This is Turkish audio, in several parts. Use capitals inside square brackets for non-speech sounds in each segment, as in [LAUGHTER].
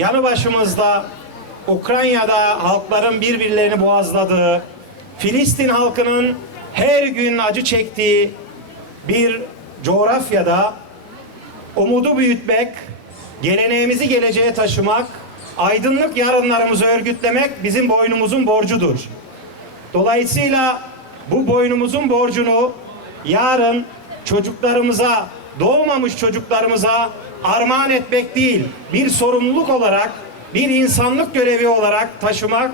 yanı başımızda Ukrayna'da halkların birbirlerini boğazladığı, Filistin halkının her gün acı çektiği bir coğrafyada umudu büyütmek, geleneğimizi geleceğe taşımak, aydınlık yarınlarımızı örgütlemek bizim boynumuzun borcudur. Dolayısıyla bu boynumuzun borcunu yarın çocuklarımıza, doğmamış çocuklarımıza armağan etmek değil, bir sorumluluk olarak, bir insanlık görevi olarak taşımak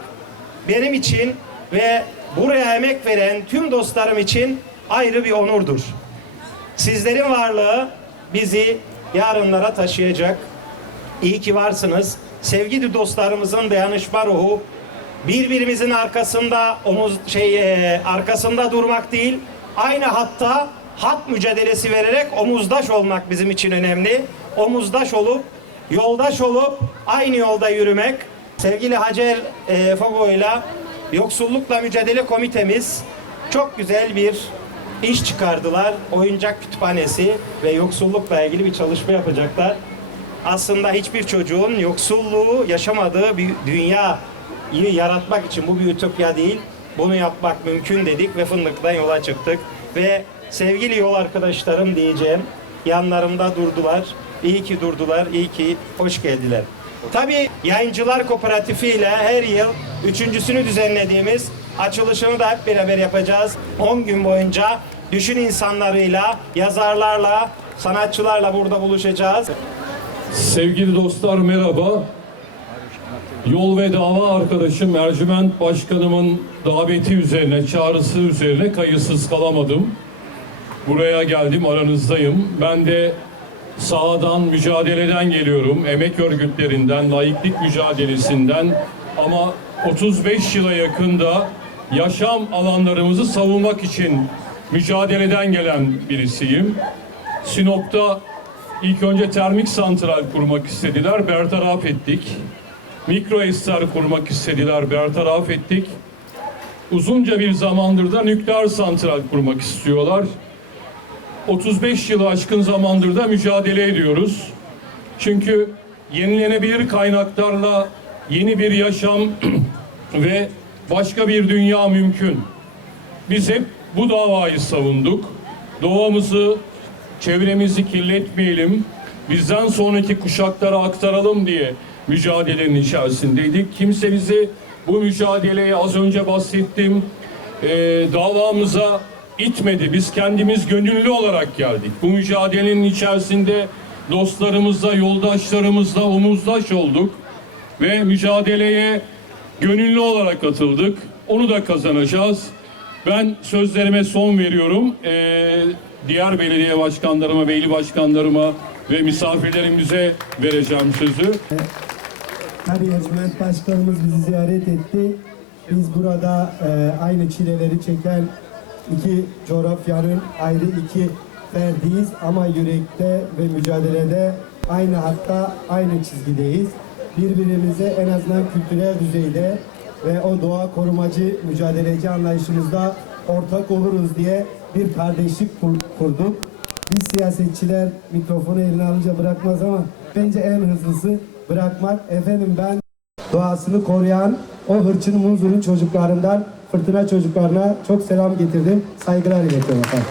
benim için ve buraya emek veren tüm dostlarım için ayrı bir onurdur. Sizlerin varlığı bizi yarınlara taşıyacak. İyi ki varsınız. Sevgili dostlarımızın dayanışma ruhu birbirimizin arkasında omuz şey e, arkasında durmak değil, aynı hatta hat mücadelesi vererek omuzdaş olmak bizim için önemli. Omuzdaş olup yoldaş olup aynı yolda yürümek. Sevgili Hacer e, Fogo ile Yoksullukla Mücadele Komitemiz çok güzel bir iş çıkardılar. Oyuncak kütüphanesi ve yoksullukla ilgili bir çalışma yapacaklar. Aslında hiçbir çocuğun yoksulluğu yaşamadığı bir dünyayı yaratmak için bu bir ütopya değil. Bunu yapmak mümkün dedik ve Fındık'tan yola çıktık. Ve sevgili yol arkadaşlarım diyeceğim yanlarımda durdular. İyi ki durdular, iyi ki hoş geldiler. Tabii Yayıncılar Kooperatifi ile her yıl üçüncüsünü düzenlediğimiz açılışını da hep beraber yapacağız. 10 gün boyunca düşün insanlarıyla, yazarlarla, sanatçılarla burada buluşacağız. Sevgili dostlar merhaba. Yol ve dava arkadaşım Ercüment Başkanımın daveti üzerine, çağrısı üzerine kayıtsız kalamadım. Buraya geldim, aranızdayım. Ben de sahadan, mücadeleden geliyorum. Emek örgütlerinden, laiklik mücadelesinden ama 35 yıla yakında yaşam alanlarımızı savunmak için mücadeleden gelen birisiyim. Sinop'ta ilk önce termik santral kurmak istediler, bertaraf ettik. Mikroester kurmak istediler, bertaraf ettik. Uzunca bir zamandır da nükleer santral kurmak istiyorlar. 35 yılı aşkın zamandır da mücadele ediyoruz. Çünkü yenilenebilir kaynaklarla yeni bir yaşam [CLEARS THROAT] ve başka bir dünya mümkün. Biz hep bu davayı savunduk. Doğamızı, çevremizi kirletmeyelim, bizden sonraki kuşaklara aktaralım diye mücadelenin içerisindeydik. Kimse bizi bu mücadeleye az önce bahsettim, e, davamıza itmedi. Biz kendimiz gönüllü olarak geldik. Bu mücadelenin içerisinde dostlarımızla, yoldaşlarımızla omuzdaş olduk ve mücadeleye gönüllü olarak katıldık. Onu da kazanacağız. Ben sözlerime son veriyorum. Ee, diğer belediye başkanlarıma, beyli başkanlarıma ve misafirlerimize vereceğim sözü. Tabii Ercüment Başkanımız bizi ziyaret etti. Biz burada e, aynı çileleri çeken iki coğrafyanın ayrı iki ferdiyiz ama yürekte ve mücadelede aynı hatta aynı çizgideyiz. Birbirimize en azından kültürel düzeyde ve o doğa korumacı mücadeleci anlayışımızda ortak oluruz diye bir kardeşlik kur- kurduk. Biz siyasetçiler mikrofonu eline alınca bırakmaz ama bence en hızlısı bırakmak. Efendim ben doğasını koruyan o hırçın munzurun çocuklarından fırtına çocuklarına çok selam getirdim. Saygılar iletiyorum efendim.